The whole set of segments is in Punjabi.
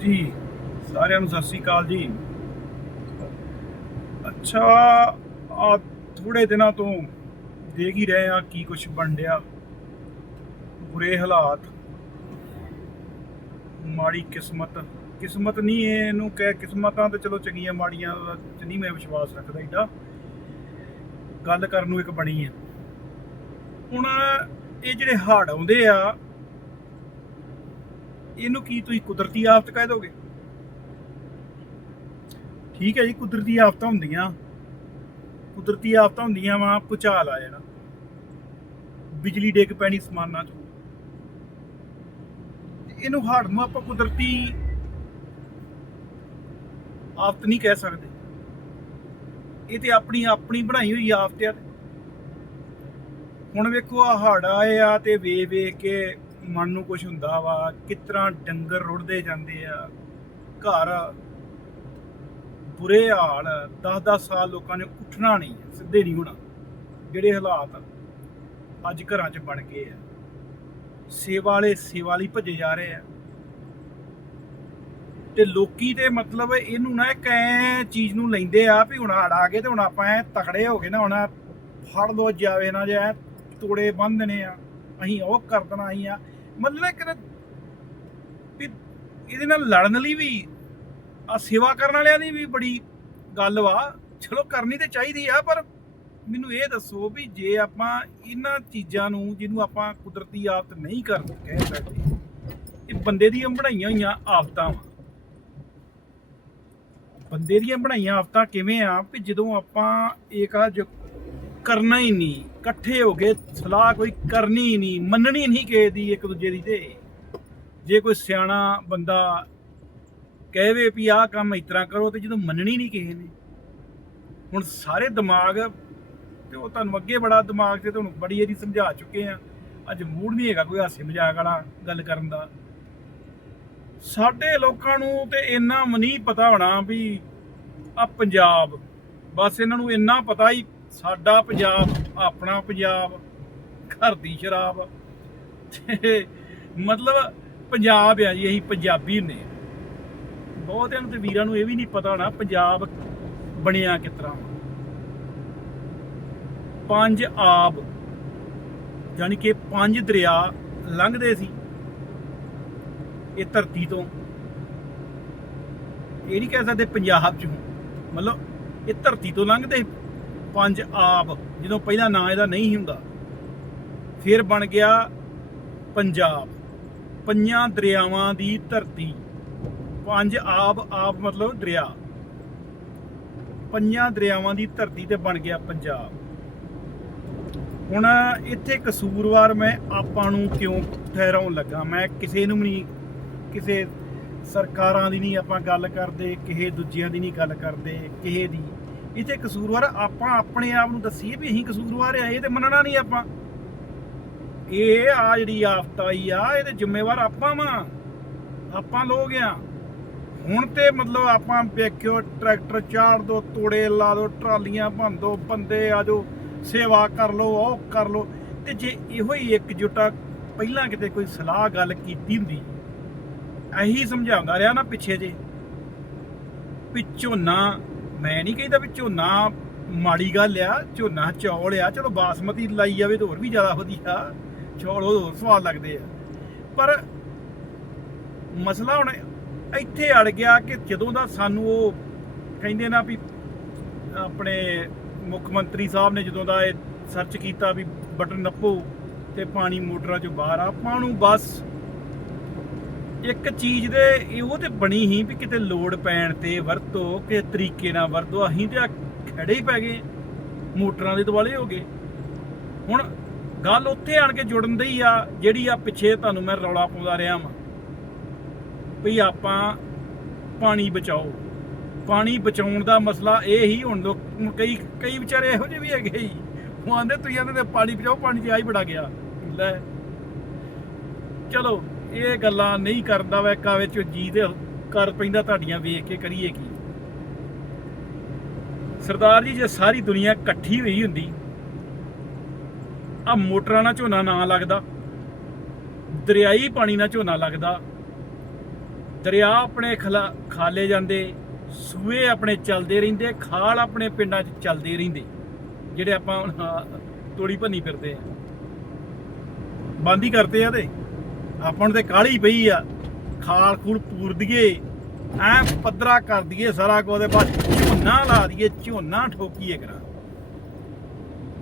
ਜੀ, ਸਾਰਿਆਂ ਨੂੰ ਸਤਿ ਸ੍ਰੀ ਅਕਾਲ ਜੀ। ਅੱਛਾ, ਆ ਥੋੜੇ ਦਿਨਾਂ ਤੋਂ ਦੇਖ ਹੀ ਰਹੇ ਆ ਕੀ ਕੁਝ ਬਣ ਰਿਹਾ। ਬੁਰੇ ਹਾਲਾਤ, ਮਾੜੀ ਕਿਸਮਤ। ਕਿਸਮਤ ਨਹੀਂ ਹੈ ਇਹਨੂੰ ਕਹਿ ਕਿਸਮਤਾਂ ਤੇ ਚਲੋ ਚੰਗੀਆਂ ਮਾੜੀਆਂ ਚ ਨਹੀਂ ਮੈਂ ਵਿਸ਼ਵਾਸ ਰੱਖਦਾ ਏਡਾ। ਗੱਲ ਕਰਨ ਨੂੰ ਇੱਕ ਬਣੀ ਹੈ। ਹੁਣ ਇਹ ਜਿਹੜੇ ਹੜ੍ਹ ਆਉਂਦੇ ਆ ਇਹਨੂੰ ਕੀ ਤੁਸੀਂ ਕੁਦਰਤੀ ਆਫਤ ਕਹਿ ਦੋਗੇ? ਠੀਕ ਹੈ ਜੀ, ਕੁਦਰਤੀ ਆਫਤਾਂ ਹੁੰਦੀਆਂ। ਕੁਦਰਤੀ ਆਫਤਾਂ ਹੁੰਦੀਆਂ ਵਾ, ਭੁਚਾਲ ਆ ਜਾਣਾ। ਬਿਜਲੀ ਡਿੱਗ ਪੈਣੀ ਸਮਾਨਾਂ ਚੋਂ। ਇਹਨੂੰ ਹੜ੍ਹ ਨੂੰ ਆਪਾਂ ਕੁਦਰਤੀ ਆਫਤ ਨਹੀਂ ਕਹਿ ਸਕਦੇ। ਇਹ ਤੇ ਆਪਣੀ ਆਪਣੀ ਬਣਾਈ ਹੋਈ ਆਫਤ ਆ ਹੁਣ ਵੇਖੋ ਆ ਹੜ ਆਏ ਆ ਤੇ ਵੇ ਵੇਖ ਕੇ ਮਨ ਨੂੰ ਕੁਝ ਹੁੰਦਾ ਵਾ, ਕਿਸ ਤਰ੍ਹਾਂ ਡੰਗਰ ਰੁੜਦੇ ਜਾਂਦੇ ਆ, ਘਰ ਬੁਰੇ ਹਾਲ 10-10 ਸਾਲ ਲੋਕਾਂ ਨੇ ਉੱਠਣਾ ਨਹੀਂ, ਸਿੱਧੇ ਨਹੀਂ ਹੋਣਾ, ਜਿਹੜੇ ਹਾਲਾਤ ਅੱਜ ਘਰਾਂ 'ਚ ਬਣ ਗਏ ਆ। ਸੇਵਾ ਵਾਲੇ ਸੇਵਾ ਲਈ ਭੱਜੇ ਜਾ ਰਹੇ ਆ। ਤੇ ਲੋਕੀ ਤੇ ਮਤਲਬ ਇਹਨੂੰ ਨਾ ਇੱਕ ਐ ਚੀਜ਼ ਨੂੰ ਲੈਂਦੇ ਆ ਵੀ ਹੁਣ ਹੜ ਆ ਗਏ ਤੇ ਹੁਣ ਆਪਾਂ ਐ ਤਕੜੇ ਹੋ ਗਏ ਨਾ, ਹੁਣ ਫੜ ਲੋ ਜਾਵੇ ਨਾ, ਜੇ ਤੋੜੇ ਬੰਨ ਆ, ਅਸੀਂ ਉਹ ਕਰ ਦੇਣਾ, ਅਸੀਂ ਆ ਮਤਲਬ ਇੱਕ ਵੀ ਇਹਦੇ ਨਾਲ ਲੜਨ ਲਈ ਵੀ ਆ ਸੇਵਾ ਕਰਨ ਵਾਲਿਆਂ ਦੀ ਵੀ ਬੜੀ ਗੱਲ ਵਾ। ਚਲੋ ਕਰਨੀ ਤੇ ਚਾਹੀਦੀ ਆ, ਪਰ ਮੈਨੂੰ ਇਹ ਦੱਸੋ ਵੀ ਜੇ ਆਪਾਂ ਇਹਨਾਂ ਚੀਜ਼ਾਂ ਨੂੰ, ਜਿਹਨੂੰ ਆਪਾਂ ਕੁਦਰਤੀ ਆਫਤ ਨਹੀਂ ਕਰ ਕਹਿ ਸਕਦੇ, ਇਹ ਬੰਦੇ ਦੀਆਂ ਬਣਾਈਆਂ ਹੋਈਆਂ ਆਫਤਾਂ ਵਾ। ਬੰਦੇ ਦੀਆਂ ਬਣਾਈਆਂ ਆਫਤਾਂ ਕਿਵੇਂ ਆ ਵੀ ਜਦੋਂ ਆਪਾਂ ਏਕਾ ਜੋ ਕਰਨਾ ਹੀ ਨਹੀਂ। ਇਕੱਠੇ ਹੋ ਕੇ ਸਲਾਹ ਕੋਈ ਕਰਨੀ ਹੀ ਨਹੀਂ, ਮੰਨਣੀ ਨਹੀਂ ਕਿਸੇ ਦੀ ਇੱਕ ਦੂਜੇ ਦੀ ਤੇ। ਜੇ ਕੋਈ ਸਿਆਣਾ ਬੰਦਾ ਕਹਵੇ ਵੀ ਆਹ ਕੰਮ ਇਸ ਤਰ੍ਹਾਂ ਕਰੋ ਤੇ ਜਦੋਂ ਮੰਨਣੀ ਨਹੀਂ ਕਿਸੇ ਨੇ। ਹੁਣ ਸਾਰੇ ਦਿਮਾਗ, ਤੇ ਉਹ ਤੁਹਾਨੂੰ ਅੱਗੇ ਬੜਾ ਦਿਮਾਗ ਤੇ ਤੁਹਾਨੂੰ ਬੜੀ ਇਹਦੀ ਸਮਝਾ ਚੁੱਕੇ ਆ। ਅੱਜ ਮੂਡ ਨਹੀਂ ਹੈਗਾ ਕੋਈ ਹਾਸੇ ਮਜ਼ਾਕ ਵਾਲਾ ਗੱਲ ਕਰਨ ਦਾ। ਸਾਡੇ ਲੋਕਾਂ ਨੂੰ ਤੇ ਇੰਨਾ ਵੀ ਨਹੀਂ ਪਤਾ ਹੋਣਾ ਵੀ ਆ ਪੰਜਾਬ, ਬਸ ਇਹਨਾਂ ਨੂੰ ਇੰਨਾ ਪਤਾ ਹੀ ਸਾਡਾ ਪੰਜਾਬ, ਆਪਣਾ ਪੰਜਾਬ, ਘਰ ਦੀ ਸ਼ਰਾਬ। ਤੇ ਮਤਲਬ ਪੰਜਾਬ ਆ ਜੀ, ਅਸੀਂ ਪੰਜਾਬੀ ਹੁੰਦੇ ਆ। ਬਹੁਤਿਆਂ ਨੂੰ ਤੇ ਵੀਰਾਂ ਨੂੰ ਇਹ ਵੀ ਨਹੀਂ ਪਤਾ ਹੋਣਾ ਪੰਜਾਬ ਬਣਿਆ ਕਿਸ ਤਰ੍ਹਾਂ ਵਾ। ਪੰਜ ਆਬ ਯਾਨੀ ਕਿ ਪੰਜ ਦਰਿਆ ਲੰਘਦੇ ਸੀ ਇਹ ਧਰਤੀ ਤੋਂ। ਇਹ ਨਹੀਂ ਕਹਿ ਸਕਦੇ ਪੰਜਾਬ ਚੋਂ ਮਤਲਬ ਇਹ ਧਰਤੀ ਤੋਂ ਲੰਘਦੇ ਪੰਜ ਆਬ ਜਦੋਂ ਪਹਿਲਾ ਨਾਂ ਇਹਦਾ ਨਹੀਂ ਹੁੰਦਾ, ਫਿਰ ਬਣ ਗਿਆ ਪੰਜਾਬ। ਪੰਜਾਂ ਦਰਿਆਵਾਂ ਦੀ ਧਰਤੀ। ਪੰਜ ਆਬ ਆਬ ਮਤਲਬ ਦਰਿਆ। ਪੰਜਾਂ ਦਰਿਆਵਾਂ ਦੀ ਧਰਤੀ ਤੇ ਬਣ ਗਿਆ ਪੰਜਾਬ। ਹੁਣ ਇੱਥੇ ਕਸੂਰਵਾਰ ਮੈਂ ਆਪਾਂ ਨੂੰ ਕਿਉਂ ਠਹਿਰਾਉਣ ਲੱਗਾ? ਮੈਂ ਕਿਸੇ ਨੂੰ ਵੀ ਨਹੀਂ, ਕਿਸੇ ਸਰਕਾਰਾਂ ਦੀ ਨਹੀਂ ਆਪਾਂ ਗੱਲ ਕਰਦੇ, ਕਿਸੇ ਦੂਜਿਆਂ ਦੀ ਨਹੀਂ ਗੱਲ ਕਰਦੇ, ਕਿਸੇ ਦੀ ਇੱਥੇ ਕਸੂਰਵਾਰ ਆਪਾਂ ਆਪਣੇ ਆਪ ਨੂੰ ਦੱਸੀਏ ਵੀ ਅਸੀਂ ਕਸੂਰਵਾਰ ਆ, ਇਹ ਤੇ ਮੰਨਣਾ ਨਹੀਂ ਆਪਾਂ। ਇਹ ਆ ਜਿਹੜੀ ਆਫਤ ਆਈ ਆ ਇਹਦੇ ਜ਼ਿੰਮੇਵਾਰ ਆਪਾਂ ਵਾਂ। ਆਪਾਂ ਲੋਕ ਆ। ਹੁਣ ਤੇ ਮਤਲਬ ਆਪਾਂ ਵੇਖਿਓ, ਟਰੈਕਟਰ ਚਾੜ ਦੋ, ਤੋੜੇ ਲਾ ਦੋ, ਟਰਾਲੀਆਂ ਭੰਨ ਦੋ, ਬੰਦੇ ਆ ਜੋ, ਸੇਵਾ ਕਰ ਲੋ ਉਹ ਕਰ ਲੋ ਤੇ ਜੇ ਇਹੋ ਹੀ ਇੱਕ ਇਕਜੁੱਟਾ ਪਹਿਲਾਂ ਕਿਤੇ ਕੋਈ ਸਲਾਹ ਗੱਲ ਕੀਤੀ ਹੁੰਦੀ, ਇਹੀ ਸਮਝਾਉਂਦਾ ਰਿਹਾ ਨਾ ਪਿੱਛੇ ਜੇ। ਪਿੱਛੋਂ ਨਾ ਮੈਂ ਨਹੀਂ ਕਹਿੰਦਾ ਵੀ ਝੋਨਾ ਮਾੜੀ ਗੱਲ ਆ, ਝੋਨਾ ਚੌਲ ਆ। ਚਲੋ ਬਾਸਮਤੀ ਲਾਈ ਜਾਵੇ ਤਾਂ ਹੋਰ ਵੀ ਜ਼ਿਆਦਾ ਵਧੀਆ। ਚੌਲ ਉਹ ਹੋਰ ਸਵਾਦ ਲੱਗਦੇ ਆ। ਪਰ ਮਸਲਾ ਹੁਣ ਇੱਥੇ ਅੜ ਗਿਆ ਕਿ ਜਦੋਂ ਦਾ ਸਾਨੂੰ ਉਹ ਕਹਿੰਦੇ ਨਾ ਵੀ ਆਪਣੇ ਮੁੱਖ ਮੰਤਰੀ ਸਾਹਿਬ ਨੇ ਜਦੋਂ ਦਾ ਇਹ ਸਰਚ ਕੀਤਾ ਵੀ ਬਟਨ ਨੱਪੋ ਤੇ ਪਾਣੀ ਮੋਟਰਾਂ ਚੋਂ ਬਾਹਰ ਆ, ਆਪਾਂ ਨੂੰ ਬਸ ਇੱਕ ਚੀਜ਼ ਦੇ ਇਹ ਉਹ ਤੇ ਬਣੀ ਹੀ ਵੀ ਕਿਤੇ ਲੋੜ ਪੈਣ ਤੇ ਵਰਤੋ ਕਿ ਤਰੀਕੇ ਨਾਲ ਵਰਤੋ, ਅਸੀਂ ਤੇ ਖੜੇ ਹੀ ਪੈ ਗਏ, ਮੋਟਰਾਂ ਦੇ ਦੁਆਲੇ ਹੋ ਗਏ। ਹੁਣ ਗੱਲ ਉੱਥੇ ਆਣ ਕੇ ਜੁੜਨ ਦੀ ਆ, ਜਿਹੜੀ ਆ ਪਿੱਛੇ ਤੁਹਾਨੂੰ ਮੈਂ ਰੌਲਾ ਪਾਉਂਦਾ ਰਿਹਾ ਵਾਂ, ਵੀ ਆਪਾਂ ਪਾਣੀ ਬਚਾਓ। ਪਾਣੀ ਬਚਾਉਣ ਦਾ ਮਸਲਾ ਇਹ ਹੀ ਹੁਣ ਲੋਕ, ਹੁਣ ਕਈ ਕਈ ਵਿਚਾਰੇ ਇਹੋ ਜਿਹੇ ਵੀ ਹੈਗੇ ਹੀ। ਉਹ ਆਂਦੇ, ਤੁਸੀਂ ਆਂਦੇ ਪਾਣੀ ਬਚਾਓ, ਪਾਣੀ ਤੇ ਆ ਹੀ ਬੜਾ ਗਿਆ। ਲੈ। ਚਲੋ। ਇਹ ਗੱਲਾਂ ਨਹੀਂ ਕਰਦਾ ਵਾ ਕਾ ਵਿੱਚ ਜੀ ਦੇ ਕਰ ਪੈਂਦਾ ਤੁਹਾਡੀਆਂ ਵੇਖ ਕੇ, ਕਰੀਏ ਕੀ? ਸਰਦਾਰ ਜੀ, ਜੇ ਸਾਰੀ ਦੁਨੀਆ ਇਕੱਠੀ ਹੋਈ ਹੁੰਦੀ ਆ ਮੋਟਰਾਂ ਨਾਲ ਝੋਨਾ ਨਾ ਲੱਗਦਾ, ਦਰਿਆਈ ਪਾਣੀ ਨਾਲ ਝੋਨਾ ਲੱਗਦਾ, ਦਰਿਆ ਆਪਣੇ ਖਲਾ- ਖਾਲੇ ਜਾਂਦੇ, ਸੂਏ ਆਪਣੇ ਚੱਲਦੇ ਰਹਿੰਦੇ, ਖਾਲ ਆਪਣੇ ਪਿੰਡਾਂ 'ਚ ਚੱਲਦੇ ਰਹਿੰਦੇ, ਜਿਹੜੇ ਆਪਾਂ ਹੁਣ ਆਹ ਤੋੜੀ ਭੰਨੀ ਫਿਰਦੇ ਆ। ਬੰਦ ਹੀ ਕਰਤੇ ਆ ਤੇ ਆਪਾਂ ਨੂੰ ਤੇ ਕਾਲੀ ਪਈ ਆ। ਖਾਲ ਖੂਲ ਪੂਰ ਦਈਏ ਐ ਪੱਧਰਾ ਕਰ ਦਈਏ ਸਾਰਾ ਕੁਝ ਦੇ ਬਾਅਦ, ਝੋਨਾ ਲਾ ਦਈਏ ਝੋਨਾ ਠੋਕੀਏ ਕਰਾਂ।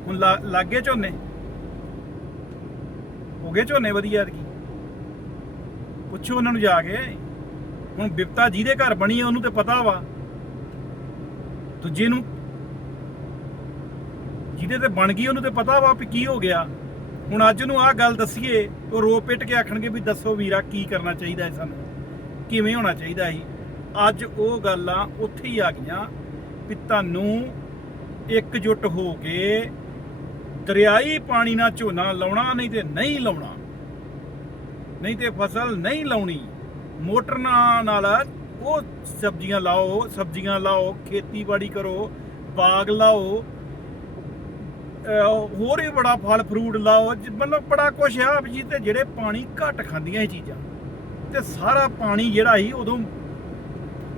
ਹੁਣ ਲਾਗੇ ਝੋਨੇ? ਹੋ ਗਏ ਝੋਨੇ ਵਧੀਆ ਕੀ ਪੁੱਛੋ ਉਹਨਾਂ ਨੂੰ ਜਾ ਕੇ। ਹੁਣ ਬਿਪਤਾ ਜਿਹਦੇ ਘਰ ਬਣੀ ਆ, ਉਹਨੂੰ ਤੇ ਪਤਾ ਵਾ। ਦੂਜੇ ਨੂੰ ਜਿਹਦੇ ਤੇ ਬਣ ਗਈ, ਉਹਨੂੰ ਤੇ ਪਤਾ ਵਾ ਵੀ ਕੀ ਹੋ ਗਿਆ। ਹੁਣ ਅੱਜ ਨੂੰ ਆਹ ਗੱਲ ਦਸੀਏ ਉਹ ਰੋ ਪਿੱਟ ਕੇ ਆਖਣਗੇ ਵੀ ਦੱਸੋ ਵੀਰਾ ਕੀ ਕਰਨਾ ਚਾਹੀਦਾ ਹੈ ਸਾਨੂੰ? ਕਿਵੇਂ ਹੋਣਾ ਚਾਹੀਦਾ ਸੀ ਅੱਜ ਉਹ ਗੱਲਾਂ ਉੱਥੇ ਹੀ ਆ ਗਈਆਂ ਵੀ ਤੁਹਾਨੂੰ ਇਕਜੁੱਟ ਹੋ ਕੇ ਦਰਿਆਈ ਪਾਣੀ ਨਾਲ ਝੋਨਾ ਲਾਉਣਾ ਨਹੀਂ ਤੇ ਨਹੀਂ ਲਾਉਣਾ। ਨਹੀਂ ਤੇ ਫਸਲ ਨਹੀਂ ਲਾਉਣੀ। ਮੋਟਰ ਨਾ- ਨਾਲ ਉਹ ਸਬਜ਼ੀਆਂ ਲਾਓ ਸਬਜ਼ੀਆਂ ਲਾਓ, ਖੇਤੀਬਾੜੀ ਕਰੋ, ਬਾਗ ਲਾਓ ਹੋਰ ਵੀ ਬੜਾ ਫਲ ਫਰੂਟ ਲਾਓ ਮਤਲਬ ਬੜਾ ਕੁਛ ਆ ਵੀ ਤੇ ਜਿਹੜੇ ਪਾਣੀ ਘੱਟ ਖਾਂਦੀਆਂ ਇਹ ਚੀਜ਼ਾਂ। ਤੇ ਸਾਰਾ ਪਾਣੀ ਜਿਹੜਾ ਸੀ, ਉਦੋਂ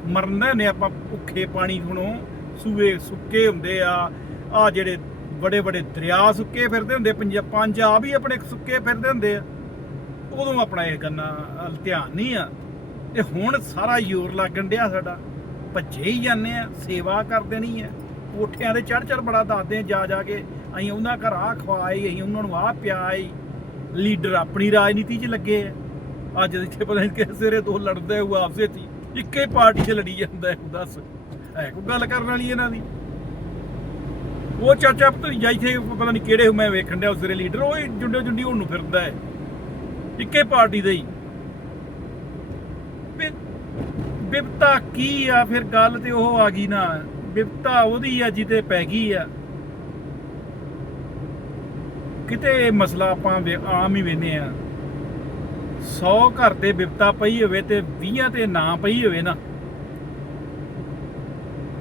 ਮਰਨਾ ਨੇ, ਆਪਾਂ ਭੁੱਖੇ ਪਾਣੀ ਹੁਣੋਂ ਸੂਏ ਸੁੱਕੇ ਹੁੰਦੇ ਆ ਆ ਜਿਹੜੇ ਬੜੇ ਬੜੇ ਦਰਿਆ ਸੁੱਕੇ ਫਿਰਦੇ ਹੁੰਦੇ, ਪੰਜਾ- ਪੰਜਾਬ ਹੀ ਆਪਣੇ ਸੁੱਕੇ ਫਿਰਦੇ ਹੁੰਦੇ ਆ। ਉਦੋਂ ਆਪਣਾ ਇਹ ਗੰਨਾ ਧਿਆਨ ਨਹੀਂ ਆ। ਤੇ ਹੁਣ ਸਾਰਾ ਜ਼ੋਰ ਲੱਗਣ ਡਿਆ ਸਾਡਾ। ਭੱਜੇ ਹੀ ਜਾਂਦੇ ਆ, ਸੇਵਾ ਕਰ ਦੇਣੀ ਆ। ਕੋਠਿਆਂ ਦੇ ਚੜ ਚੜ ਬੜਾ ਦੱਸਦੇ ਆ ਜਾ ਜਾ ਕੇ ਅਸੀਂ ਉਹਨਾਂ ਘਰ ਆ ਖਵਾਏ, ਅਸੀਂ ਉਹਨਾਂ ਨੂੰ ਆ ਪਿਆਈ ਲੀਡਰ ਆਪਣੀ ਰਾਜਨੀਤੀ 'ਚ ਲੱਗੇ ਆ। ਅੱਜ ਇੱਥੇ ਪਤਾ ਨਹੀਂ ਕਿਸ ਸਿਰੇ ਦੋ ਲੜਦੇ ਹੋ ਆਪਸੇ 'ਚ ਇੱਕੇ ਪਾਰਟੀ 'ਚ ਲੜੀ ਜਾਂਦਾ ਦੱਸ। ਹੈ ਕੋਈ ਗੱਲ ਕਰਨ ਵਾਲੀ ਇਹਨਾਂ ਦੀ? ਉਹ ਚਾਚਾ ਪਤਾ ਨਹੀਂ ਜਾਈਥੇ ਪਤਾ ਨਹੀਂ ਕਿਹੜੇ ਮੈਂ ਵੇਖਣ ਡਿਆ ਉਸਰੇ ਲੀਡਰ, ਉਹ ਹੀ ਜੁੰਡੇ ਜੁੰਡੀ ਹੁਣ ਨੂੰ ਫਿਰਦਾ ਹੈ। ਇੱਕੇ ਪਾਰਟੀ ਦੇ ਹੀ। ਬਿ- ਬਿਪਤਾ ਕੀ ਆ? ਫਿਰ ਗੱਲ ਤੇ ਉਹ ਆ ਗਈ ਨਾ। ਬਿਪਤਾ ਉਹਦੀ ਆ ਜਿਹਦੇ ਪੈ ਗਈ ਆ। ਕਿਤੇ ਇਹ ਮਸਲਾ ਆਪਾਂ ਵੇ- ਆਮ ਹੀ ਵੇਨੇ ਆ। 100 ਘਰ ਤੇ ਬਿਪਤਾ ਪਈ ਹੋਵੇ ਤੇ 20 ਤੇ ਨਾ ਪਈ ਹੋਵੇ ਨਾ,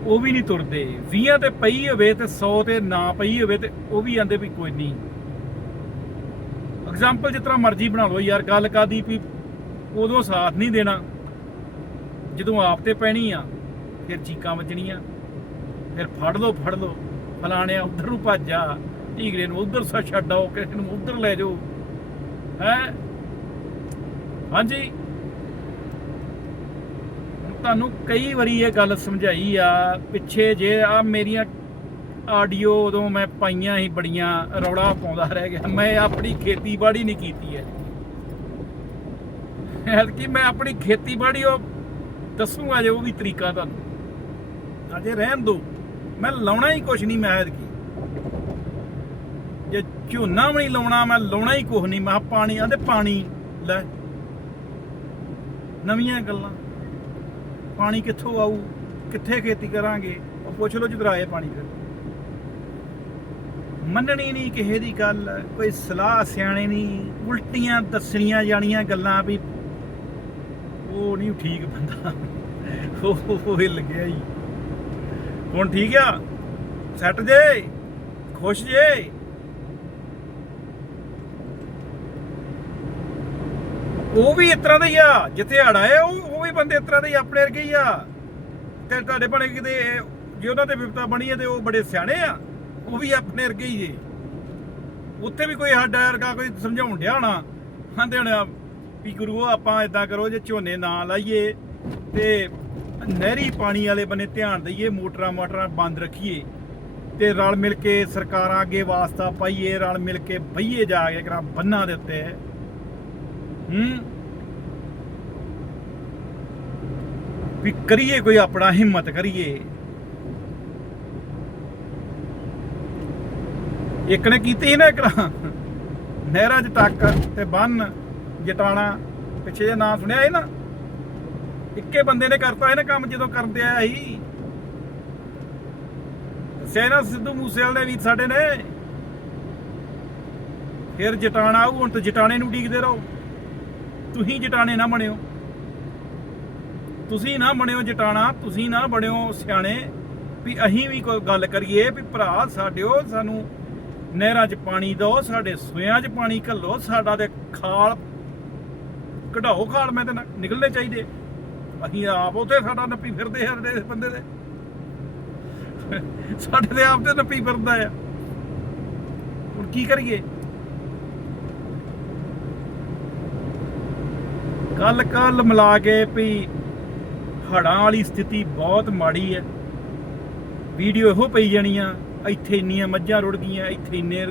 ਉਹ ਵੀ ਨਹੀਂ ਤੁਰਦੇ। 20 ਤੇ ਪਈ ਹੋਵੇ ਤੇ 100 ਤੇ ਨਾ ਪਈ ਹੋਵੇ ਤੇ ਉਹ ਵੀ ਆਂਦੇ ਵੀ ਕੋਈ ਨਹੀਂ। ਐਗਜ਼ਾਮਪਲ ਜਿਸ ਤਰ੍ਹਾਂ ਮਰਜ਼ੀ ਬਣਾ ਲਓ ਯਾਰ, ਗੱਲ ਕਾਦੀ ਵੀ ਉਦੋਂ ਸਾਥ ਨਹੀਂ ਦੇਣਾ। ਜਦੋਂ ਆਪ ਤੇ ਪੈਣੀ ਆ, ਫਿਰ ਚੀਕਾਂ ਵੱਜਣੀਆਂ। ਫਿਰ ਫੜ ਲਓ ਫੜ ਲਓ। ਫਲਾਣਿਆ ਉਧਰ ਨੂੰ ਭੱਜ ਜਾ। ਢੀਗਰੇ ਨੂੰ ਉਧਰ ਸਾ ਛੱਡਾਓ ਕਿਸੇ ਨੂੰ ਉਧਰ ਲੈ ਜਾਓ। ਹੈ? ਹਾਂਜੀ। ਤੁਹਾਨੂੰ ਕਈ ਵਾਰੀ ਇਹ ਗੱਲ ਸਮਝਾਈ ਆ, ਪਿੱਛੇ ਜੇ ਆ ਮੇਰੀਆਂ ਆਡੀਓ ਉਦੋਂ ਮੈਂ ਪਾਈਆਂ ਹੀ ਬੜੀਆਂ, ਰੌਲਾ ਪਾਉਂਦਾ ਰਹਿ ਗਿਆ। ਮੈਂ ਆਪਣੀ ਖੇਤੀਬਾੜੀ ਨਹੀਂ ਕੀਤੀ ਹੈ। ਐਤਕੀ ਮੈਂ ਆਪਣੀ ਖੇਤੀਬਾੜੀ ਉਹ ਦੱਸੂਗਾ ਜੇ ਉਹ ਵੀ ਤਰੀਕਾ ਤੁਹਾਨੂੰ। ਅਜੇ ਰਹਿਣ ਦੋ ਮੈਂ ਲਾਉਣਾ ਹੀ ਕੁਛ ਨਹੀਂ ਮੈਂ ਐਤਕੀ। ਜੇ ਝੋਨਾ ਵੀ ਨਹੀਂ ਲਾਉਣਾ? ਮੈਂ ਲਾਉਣਾ ਹੀ ਕੁਛ ਨਹੀਂ। ਮੈਂ ਕਿਹਾ ਪਾਣੀ ਆਂਦੇ ਪਾਣੀ ਲੈ। ਨਵੀਆਂ ਗੱਲਾਂ। ਪਾਣੀ ਕਿੱਥੋਂ ਆਊ? ਕਿੱਥੇ ਖੇਤੀ ਕਰਾਂਗੇ? ਉਹ ਪੁੱਛ ਲਓ ਜਗਰਾਏ ਪਾਣੀ ਫਿਰ। ਮੰਨਣੀ ਨਹੀਂ ਕਿਸੇ ਦੀ ਗੱਲ। ਕੋਈ ਸਲਾਹ ਸਿਆਣੇ ਨਹੀਂ। ਉਲਟੀਆਂ ਦੱਸਣੀਆਂ ਜਾਣੀਆਂ ਗੱਲਾਂ ਵੀ ਉਹ ਨਹੀਂ ਠੀਕ ਬੰਦਾ। ਉਹ ਉਹ ਹਿੱਲ ਗਿਆ ਹੀ ਹੁਣ ਠੀਕ ਆ? ਸੈੱਟ ਜੇ? ਖੁਸ਼ ਜੇ? ਉਹ ਵੀ ਇਸ ਤਰ੍ਹਾਂ ਦਾ ਹੀ ਆ, ਜਿੱਥੇ ਹੜਾ ਆ ਉਹ ਉਹ ਵੀ ਬੰਦੇ ਇਸ ਤਰ੍ਹਾਂ ਦੇ ਹੀ ਆਪਣੇ ਵਰਗੇ ਹੀ ਆ। ਤੇ ਤੁਹਾਡੇ ਬਣੇ ਕਿਤੇ ਜੇ ਉਹਨਾਂ ਤੇ ਵਿਪਤਾ ਬਣੀ ਹੈ ਤੇ ਉਹ ਬੜੇ ਸਿਆਣੇ ਆ, ਉਹ ਵੀ ਆਪਣੇ ਵਰਗੇ ਹੀ ਜੇ। ਉੱਥੇ ਵੀ ਕੋਈ ਸਾਡਾ ਵਰਗਾ ਕੋਈ ਸਮਝਾਉਣ ਡਿਆ ਹੋਣਾ ਕਹਿੰਦੇ ਹੋਣਾ ਵੀ ਗੁਰੂ, ਆਪਾਂ ਇਦਾਂ ਕਰੋ, ਜੇ ਝੋਨੇ ਨਾ ਲਾਈਏ ਤੇ ਨਹਿਰੀ ਪਾਣੀ ਵਾਲੇ ਬੰਨੇ ਧਿਆਨ ਦਈਏ, ਮੋਟਰਾਂ ਮੋਟਰਾਂ ਬੰਦ ਰੱਖੀਏ ਤੇ ਰਲ ਮਿਲ ਕੇ ਸਰਕਾਰਾਂ ਅੱਗੇ ਵਾਸਤਾ ਪਾਈਏ, ਰਲ ਮਿਲ ਕੇ ਬਈਏ ਜਾ ਕੇ ਕਰਾਂ ਬੰਨਾਂ ਦੇ ਉੱਤੇ। ਹੂੰ? ਵੀ ਕਰੀਏ ਕੋਈ ਆਪਣਾ ਹਿੰਮਤ ਕਰੀਏ। ਇੱਕ ਨੇ ਕੀਤੀ ਸੀ ਨਾ ਇੱਕ ਨਹਿਰਾਂ 'ਚ ਟੱਕ ਤੇ ਬੰਨ, ਜਟਾਣਾ। ਪਿੱਛੇ ਜੇ ਨਾਂ ਸੁਣਿਆ ਇਹ ਨਾ। ਇੱਕੇ ਬੰਦੇ ਨੇ ਕਰਤਾ ਇਹ ਨਾ ਕੰਮ ਜਦੋਂ ਕਰਦੇ ਤੇ ਆਇਆ ਸੀ। ਸੈਨਾ ਸਿੱਧੂ ਮੂਸੇਵਾਲੇ ਵੀ ਸਾਡੇ ਨੇ। ਫਿਰ ਜਟਾਣਾ ਆਊ, ਹੁਣ ਤੇ ਜਟਾਣੇ ਨੂੰ ਡੀਕਦੇ ਰਹੋ। ਤੁਸੀਂ ਜਟਾਣੇ ਨਾ ਬਣਿਓ। ਤੁਸੀਂ ਨਾ ਬਣਿਓ ਜਟਾਣਾ ਤੁਸੀਂ ਨਾ ਬਣਿਓ ਸਿਆਣੇ। ਵੀ ਅਸੀਂ ਵੀ ਕੋਈ ਗੱਲ ਕਰੀਏ ਵੀ ਭਰਾ ਸਾਡਿਓ, ਸਾਨੂੰ ਨਹਿਰਾਂ 'ਚ ਪਾਣੀ ਦਿਓ ਸਾਡੇ ਸੂਇਆਂ 'ਚ ਪਾਣੀ ਘੱਲੋ, ਸਾਡਾ ਤੇ ਖਾਲ ਕਢਾਓ ਖਾਲ, ਮੈਂ ਤੇ ਨਾ- ਨਿਕਲਣੇ ਚਾਹੀਦੇ। ਅਸੀਂ ਆਪ ਉਥੇ ਸਾਡਾ ਨੱਪੀ ਫਿਰਦੇ ਆ ਸਾਡੇ ਬੰਦੇ ਦੇ। ਸਾਡੇ ਤੇ ਆਪ ਤੇ ਨੱਪੀ ਫਿਰਦਾ ਆ। ਹੁਣ ਕੀ ਕਰੀਏ? ਕੱਲ ਕੱਲ ਮਿਲਾ ਕੇ ਵੀ ਹੜਾਂ ਵਾਲੀ ਸਥਿਤੀ ਬਹੁਤ ਮਾੜੀ ਹੈ। ਵੀਡੀਓ ਇਹੋ ਪਈ ਜਾਣੀਆਂ ਇੱਥੇ ਇੰਨੀਆਂ ਮੱਝਾਂ ਰੁੜ ਗਈਆਂ, ਇੱਥੇ ਇੰਨੇ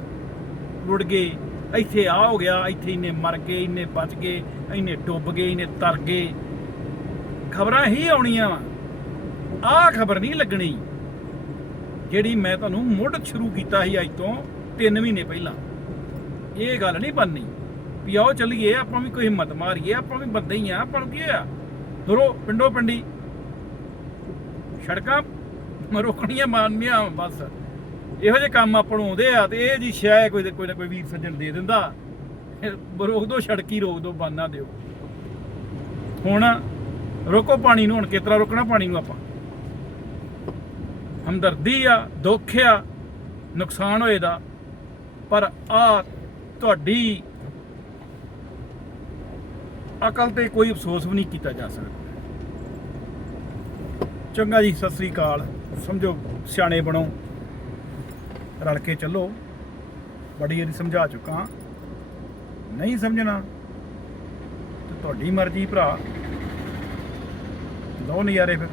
ਰੁੜ ਗਏ, ਇੱਥੇ ਆ ਹੋ ਗਿਆ, ਇੱਥੇ ਇੰਨੇ ਮਰ ਗਏ, ਇੰਨੇ ਬਚ ਗਏ, ਇੰਨੇ ਡੁੱਬ ਗਏ, ਇੰਨੇ ਤਰ ਗਏ। ਖਬਰਾਂ ਹੀ ਆਉਣੀਆਂ ਵਾ। ਆਹ ਖਬਰ ਨਹੀਂ ਲੱਗਣੀ ਜਿਹੜੀ ਮੈਂ ਤੁਹਾਨੂੰ ਮੁੱਢ ਸ਼ੁਰੂ ਕੀਤਾ ਸੀ ਅੱਜ ਤੋਂ 3 ਮਹੀਨੇ ਪਹਿਲਾਂ। ਇਹ ਗੱਲ ਨਹੀਂ ਬਣਨੀ। ਵੀ ਆਓ ਚੱਲੀਏ, ਆਪਾਂ ਵੀ ਕੋਈ ਹਿੰਮਤ ਮਾਰੀਏ, ਆਪਾਂ ਵੀ ਬੰਦੇ ਹੀ ਆ, ਆਪਾਂ ਨੂੰ ਕੀ ਹੋਇਆ? ਦੁਰੋ ਪਿੰਡੋ ਪਿੰਡੀ। ਸੜਕਾਂ ਰੋਕਣੀਆਂ ਮਾਰਨੀਆਂ, ਬਸ। ਇਹੋ ਜਿਹੇ ਕੰਮ ਆਪਾਂ ਨੂੰ ਆਉਂਦੇ ਆ, ਤੇ ਇਹ ਜੀ ਸ਼ਾਇਦ ਕੋਈ ਕੋਈ ਨਾ ਕੋਈ ਵੀਰ ਸੱਜਣ ਦੇ ਦਿੰਦਾ। ਰੋਕ ਦੋ ਸੜਕੀ, ਰੋਕ ਦੋ ਬਾਨਾ ਦਿਓ। ਹੁਣ ਰੋਕੋ ਪਾਣੀ ਨੂੰ, ਹੁਣ ਕਿਤਰਾ ਰੋਕਣਾ ਪਾਣੀ ਨੂੰ ਆਪਾਂ? ਹਮਦਰਦੀ ਆ, ਦੁੱਖ ਆ, ਨੁਕਸਾਨ ਹੋਏ ਦਾ, ਪਰ ਆ ਤੁਹਾਡੀ ਅਕਲ ਤੇ ਕੋਈ ਅਫਸੋਸ ਵੀ ਨਹੀਂ ਕੀਤਾ ਜਾ ਸਕਦਾ। ਚੰਗਾ ਜੀ, ਸਤਿ ਸ੍ਰੀ ਅਕਾਲ। ਸਮਝੋ, ਸਿਆਣੇ ਬਣੋ। ਰਲ ਕੇ ਚੱਲੋ। ਬੜੀ ਵਾਰੀ ਸਮਝਾ ਚੁੱਕਾ। ਨਹੀਂ ਸਮਝਣਾ, ਤੇ ਤੁਹਾਡੀ ਮਰਜ਼ੀ ਭਰਾ। ਲਓ ਨਜ਼ਾਰੇ ਫਿਰ।